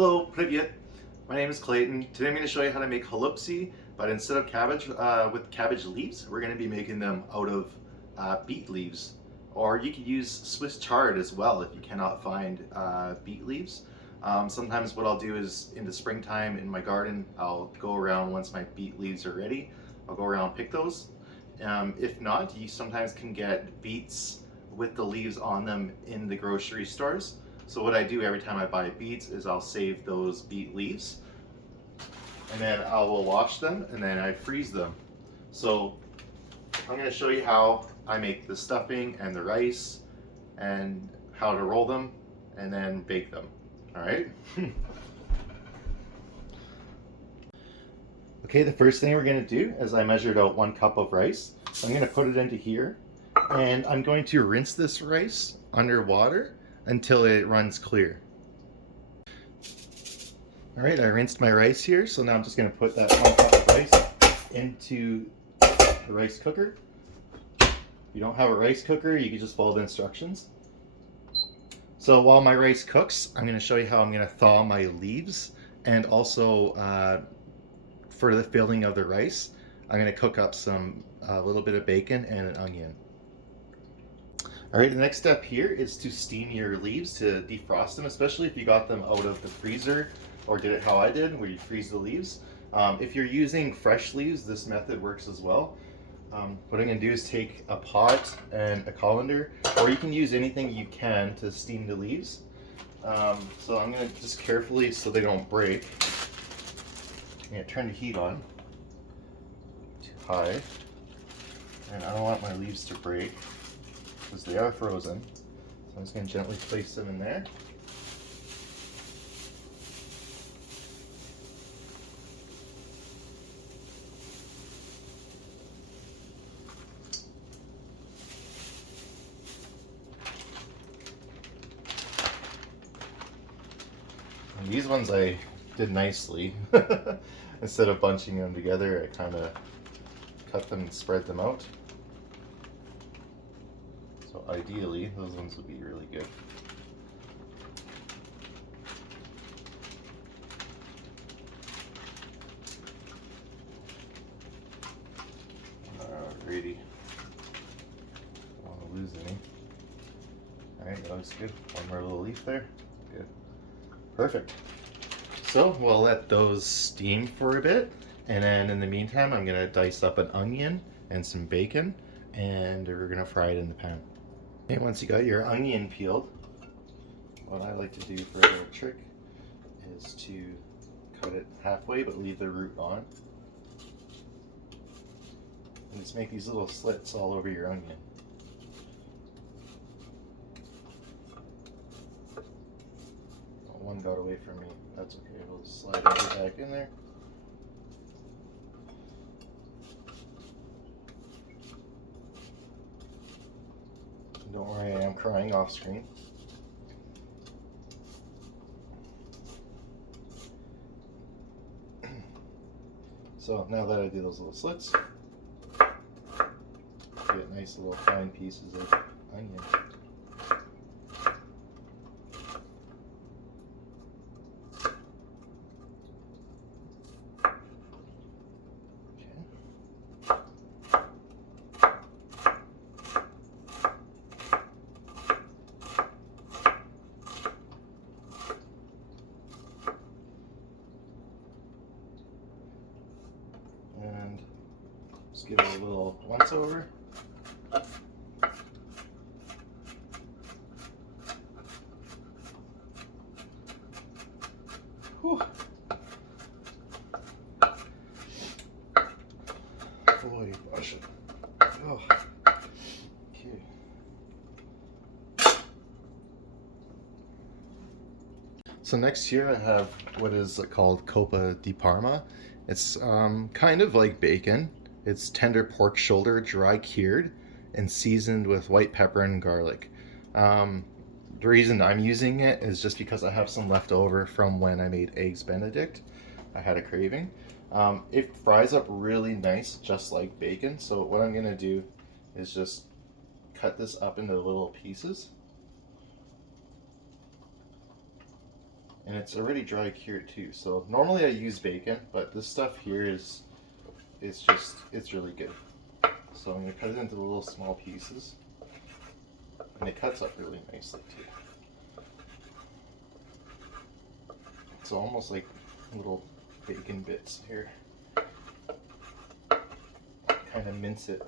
Hello, привет. My name is Clayton. Today I'm going to show you how to make holubci, but instead of cabbage with cabbage leaves, we're going to be making them out of beet leaves. Or you could use Swiss chard as well if you cannot find beet leaves. Sometimes what I'll do is in the springtime in my garden, I'll go around once my beet leaves are ready. I'll go around and pick those. If not, you sometimes can get beets with the leaves on them in the grocery stores. So what I do every time I buy beets is I'll save those beet leaves and then I will wash them and then I freeze them. So I'm going to show you how I make the stuffing and the rice and how to roll them and then bake them. All right. Okay, the first thing we're going to do is I measured out 1 cup of rice. I'm going to put it into here and I'm going to rinse this rice under water until it runs clear. All right, I rinsed my rice here, so now I'm just going to put that 1 cup of rice into the rice cooker. If you don't have a rice cooker, you can just follow the instructions. So while my rice cooks, I'm going to show you how I'm going to thaw my leaves, and also for the filling of the rice, I'm going to cook up a little bit of bacon and an onion. All right, the next step here is to steam your leaves to defrost them, especially if you got them out of the freezer or did it how I did, where you freeze the leaves. If you're using fresh leaves, this method works as well. What I'm going to do is take a pot and a colander, or you can use anything you can to steam the leaves. So I'm going to just carefully, so they don't break, I'm going to turn the heat on too high, and I don't want my leaves to break because they are frozen. So I'm just going to gently place them in there. And these ones I did nicely. Instead of bunching them together, I kind of cut them and spread them out. So ideally, those ones would be really good. Alrighty. Don't want to lose any. Alright, that looks good. One more little leaf there. Good. Perfect. So we'll let those steam for a bit, and then in the meantime I'm going to dice up an onion and some bacon, and we're going to fry it in the pan. Okay, once you got your onion peeled, what I like to do for a little trick is to cut it halfway but leave the root on. And just make these little slits all over your onion. One got away from me. That's okay. We'll slide it right back in there. Don't worry, I am crying off screen. So now that I do those little slits, get nice little fine pieces of onion. And just give it a little once over. Whew. Boy, brush it. Oh. Okay. So next here I have what is called coppa di Parma. It's kind of like bacon. It's tender pork shoulder, dry cured, and seasoned with white pepper and garlic. The reason I'm using it is just because I have some left over from when I made Eggs Benedict. I had a craving. It fries up really nice, just like bacon. So what I'm gonna do is just cut this up into little pieces. And it's already dry cured too. So normally I use bacon, but this stuff here is it's really good. So I'm gonna cut it into little small pieces. And it cuts up really nicely too. It's almost like little bacon bits here. Kind of mince it.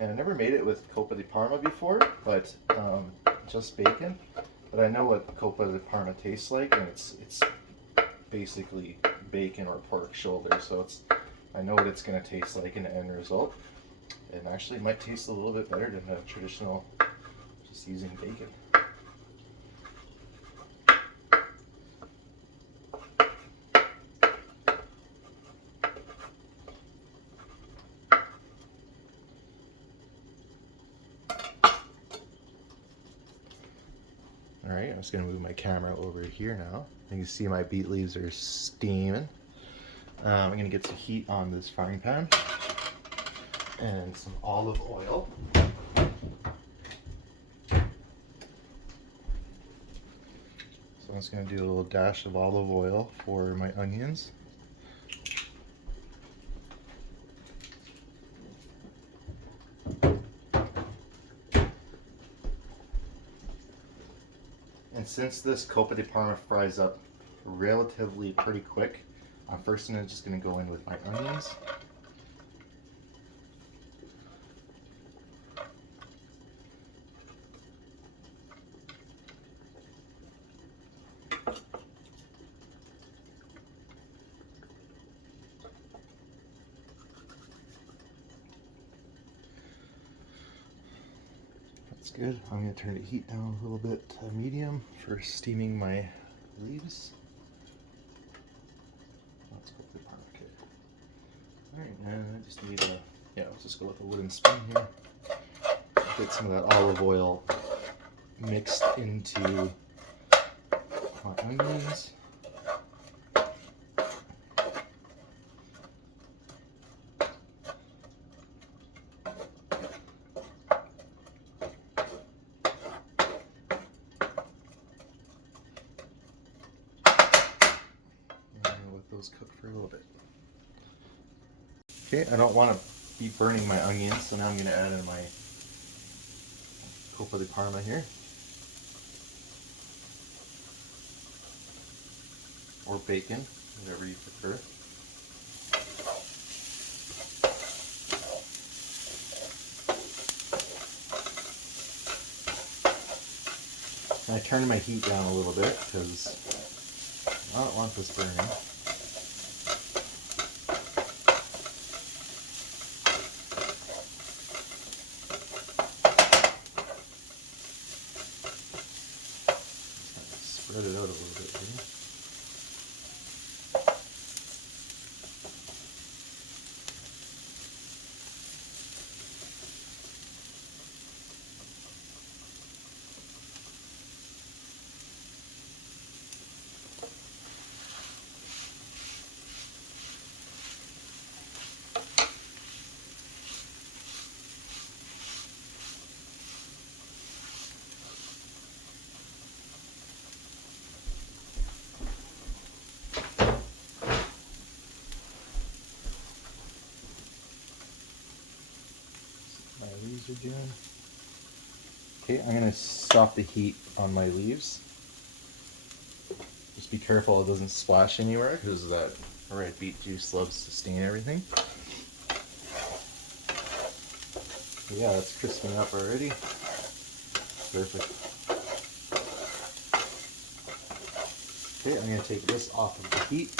And I never made it with Coppa di Parma before, but just bacon. But I know what Coppa di Parma tastes like, and it's basically bacon or pork shoulder. So I know what it's going to taste like in the end result. And actually, it might taste a little bit better than the traditional, just using bacon. Alright, I'm just going to move my camera over here now. You can see my beet leaves are steaming. I'm going to get some heat on this frying pan and some olive oil. So I'm just going to do a little dash of olive oil for my onions. And since this Coppa di Parma fries up relatively pretty quick, I'm first just going to go in with my onions. That's good. I'm going to turn the heat down a little bit to medium for steaming my leaves. Let's go with the Parma kit. Alright, and I just need let's just go with a wooden spoon here. Get some of that olive oil mixed into my onions. Those cook for a little bit. Okay, I don't want to be burning my onions, so now I'm going to add in my Coppa di Parma here. Or bacon, whatever you prefer. And I turned my heat down a little bit because I don't want this burning. Spread it out a little bit here. Leaves are doing. Okay, I'm going to stop the heat on my leaves. Just be careful it doesn't splash anywhere because that red beet juice loves to stain everything. Yeah, it's crisping up already. Perfect. Okay, I'm going to take this off of the heat.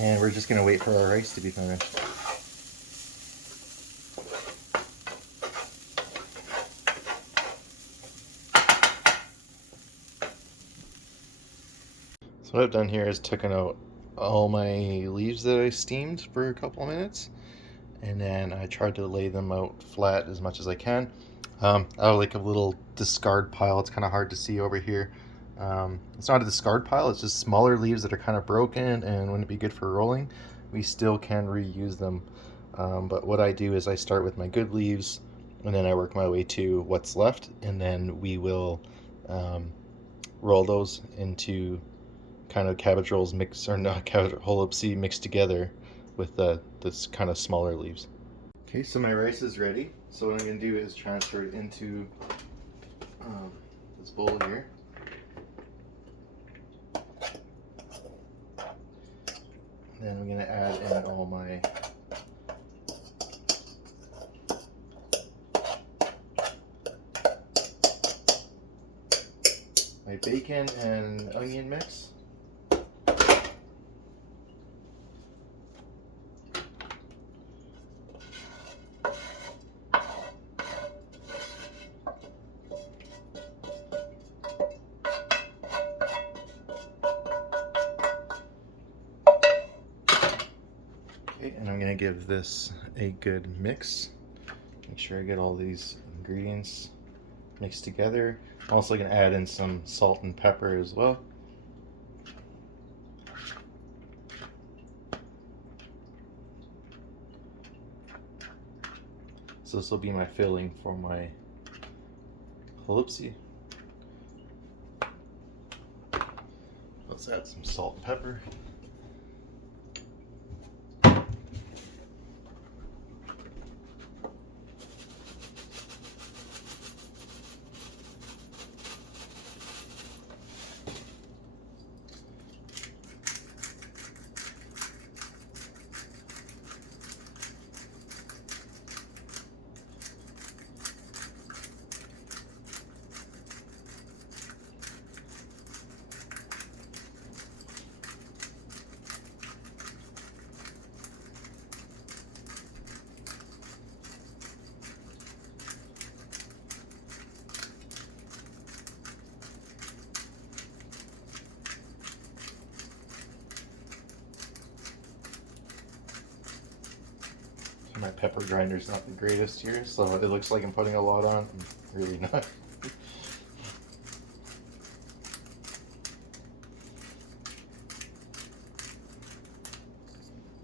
And we're just going to wait for our rice to be finished. So what I've done here is taken out all my leaves that I steamed for a couple of minutes, and then I tried to lay them out flat as much as I can. I have like a little discard pile. It's kind of hard to see over here. It's not a discard pile, it's just smaller leaves that are kind of broken and wouldn't be good for rolling. We still can reuse them. But what I do is I start with my good leaves, and then I work my way to what's left, and then we will roll those into kind of cabbage rolls mixed, or not cabbage, holubtsi mixed together with this kind of smaller leaves. Okay, so my rice is ready. So what I'm going to do is transfer it into this bowl here. Then I'm going to add in all my bacon and onion mix. Okay, and I'm going to give this a good mix. Make sure I get all these ingredients mixed together. I'm also going to add in some salt and pepper as well. So this will be my filling for my holubtsi. Let's add some salt and pepper. My pepper grinder's not the greatest here, so it looks like I'm putting a lot on. I'm really not.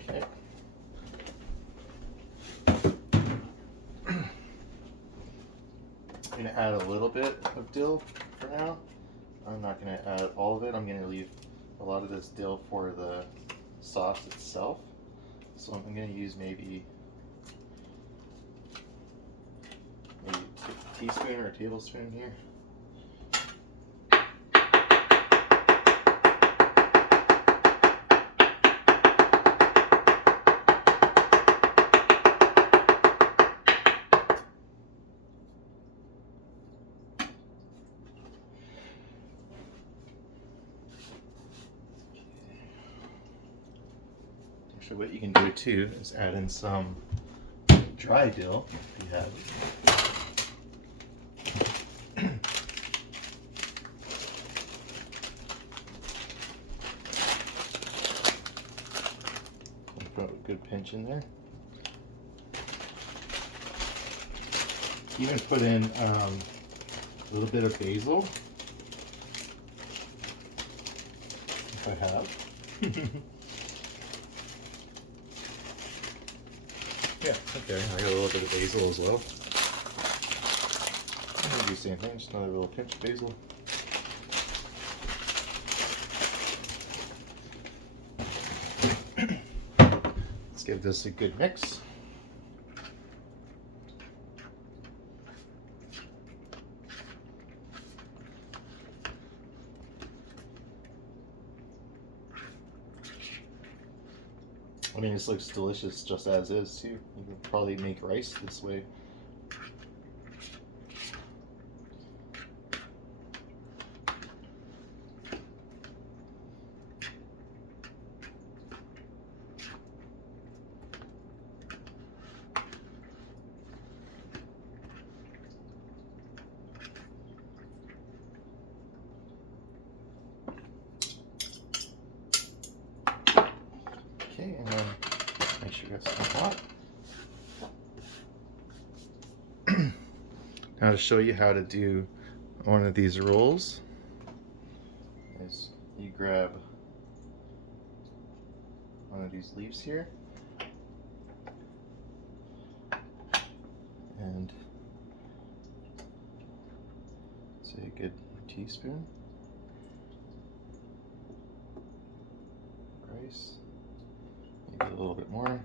Okay. I'm going to add a little bit of dill for now. I'm not going to add all of it. I'm going to leave a lot of this dill for the sauce itself. So I'm going to use maybe a teaspoon or a tablespoon here. Actually, what you can do too is add in some dry dill if you have it. Put a good pinch in there. Even put in a little bit of basil, if I have. Yeah, okay, I got a little bit of basil as well. I'm gonna do the same thing, just another little pinch of basil. Let's give this a good mix. I mean, this looks delicious just as is too. You could probably make rice this way. Okay, and then make sure you got some hot. Now to show you how to do one of these rolls. grab one of these leaves here and say a good teaspoon. Rice, maybe a little bit more.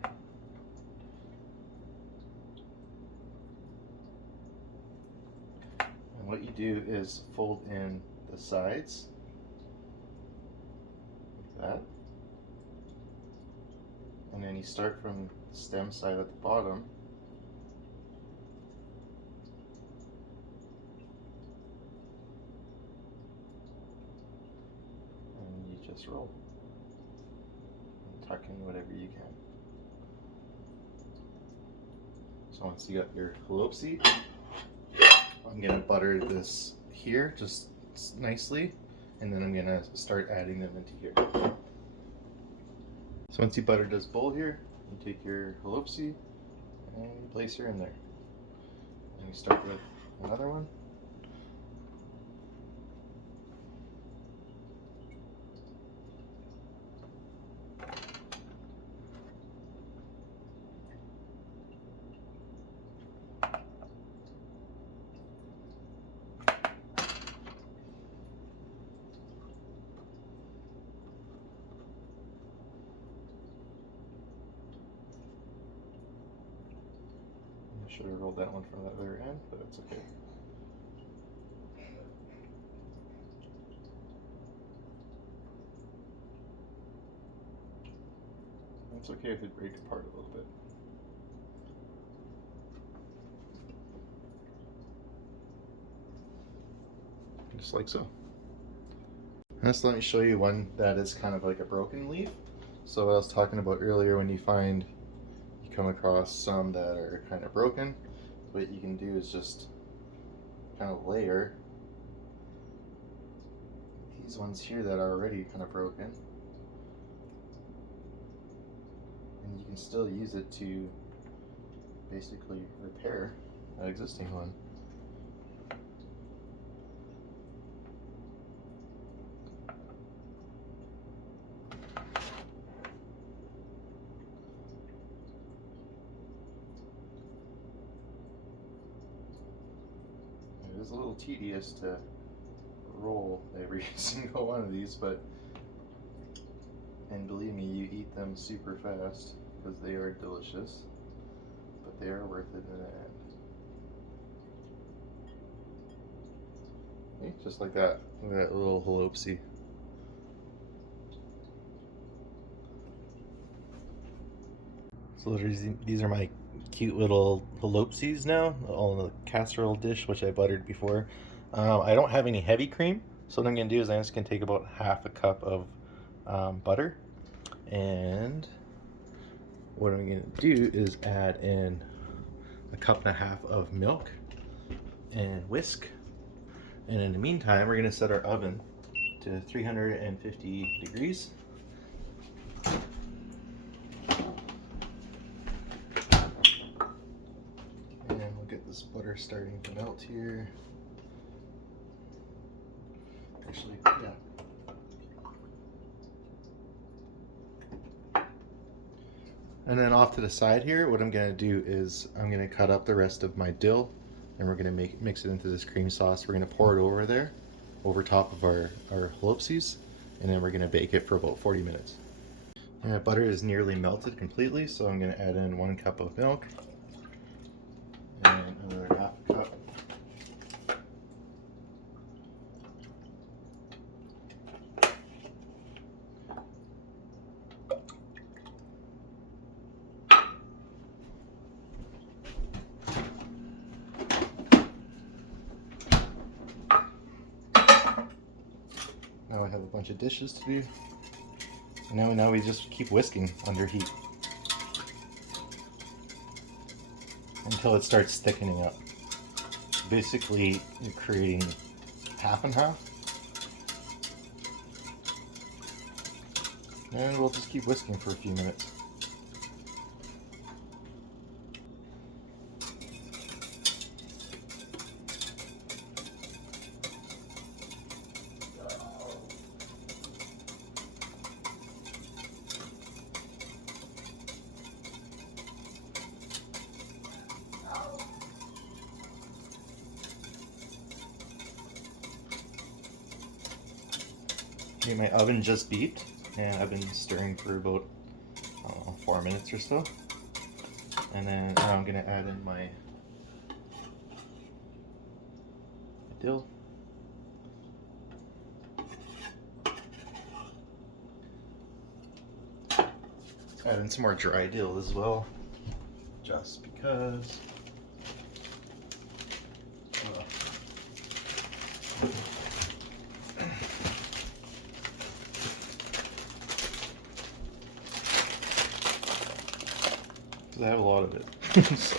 And what you do is fold in the sides like that, and then you start from the stem side at the bottom and you just roll. Tuck in whatever you can. So once you got your holubtsi, I'm gonna butter this here just nicely, and then I'm gonna start adding them into here. So once you buttered this bowl here, you take your holubtsi and you place her in there. And you start with another one. I should have rolled that one from the other end, but that's okay. It's okay if it breaks apart a little bit. Just like so. And let me show you one that is kind of like a broken leaf. So what I was talking about earlier, when you come across some that are kind of broken, what you can do is just kind of layer these ones here that are already kind of broken, and you can still use it to basically repair an existing one. It is a little tedious to roll every single one of these, and believe me, you eat them super fast because they are delicious, but they are worth it in the end. Okay, just like that. Look at that little holubtsi. So these are my cute little holubtsis now, all in the casserole dish, which I buttered before. I don't have any heavy cream, so what I'm going to do is I'm just going to take about half a cup of butter, and what I'm going to do is add in a cup and a half of milk and whisk. And in the meantime, we're going to set our oven to 350 degrees. And we'll get this butter starting to melt here. Actually, yeah. And then off to the side here, what I'm going to do is I'm going to cut up the rest of my dill, and we're going to mix it into this cream sauce. We're going to pour it over there, over top of our holubtsis, and then we're going to bake it for about 40 minutes. And the butter is nearly melted completely, so I'm going to add in 1 cup of milk and another half cup. Now I have a bunch of dishes to do. And now we just keep whisking under heat until it starts thickening up. Basically, you're creating half and half. And we'll just keep whisking for a few minutes. See, my oven just beeped, and I've been stirring for about, I don't know, 4 minutes or so. And then now I'm gonna add in my dill. Add in some more dry dill as well, just because. I have a lot of it. So.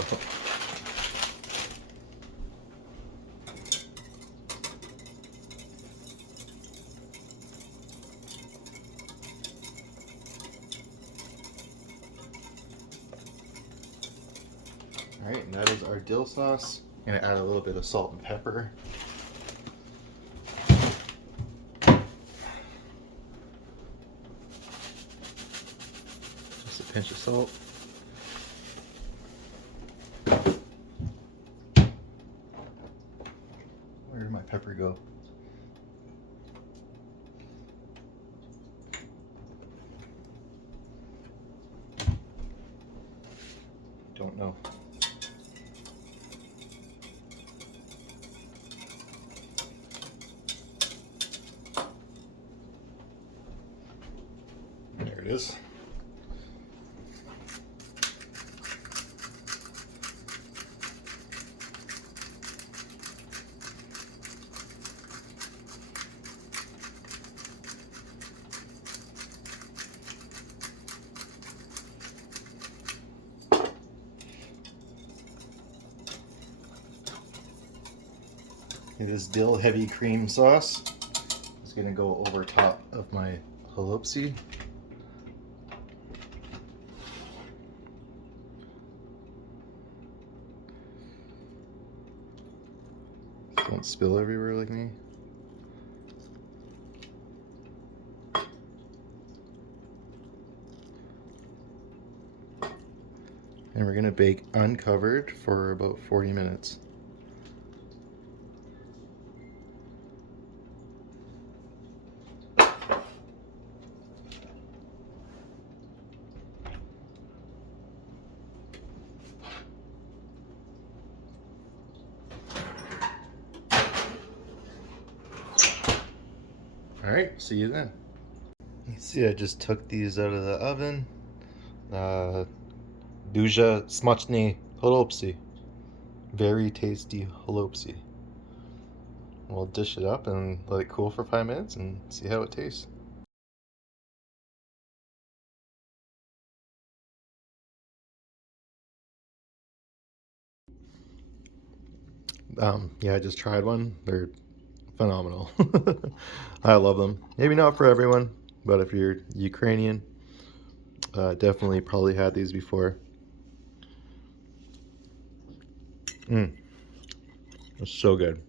Alright, and that is our dill sauce. I'm gonna add a little bit of salt and pepper. Just a pinch of salt. Where did my pepper go? Don't know. There it is. It is dill heavy cream sauce. It's gonna go over top of my holubci. Don't spill everywhere like me. And we're gonna bake uncovered for about 40 minutes. Alright, see you then. You see, I just took these out of the oven. Дуже смачні holubci. Very tasty holubci. We'll dish it up and let it cool for 5 minutes and see how it tastes. Yeah, I just tried one. They're phenomenal. I love them. Maybe not for everyone, but if you're Ukrainian, definitely probably had these before. It's so good.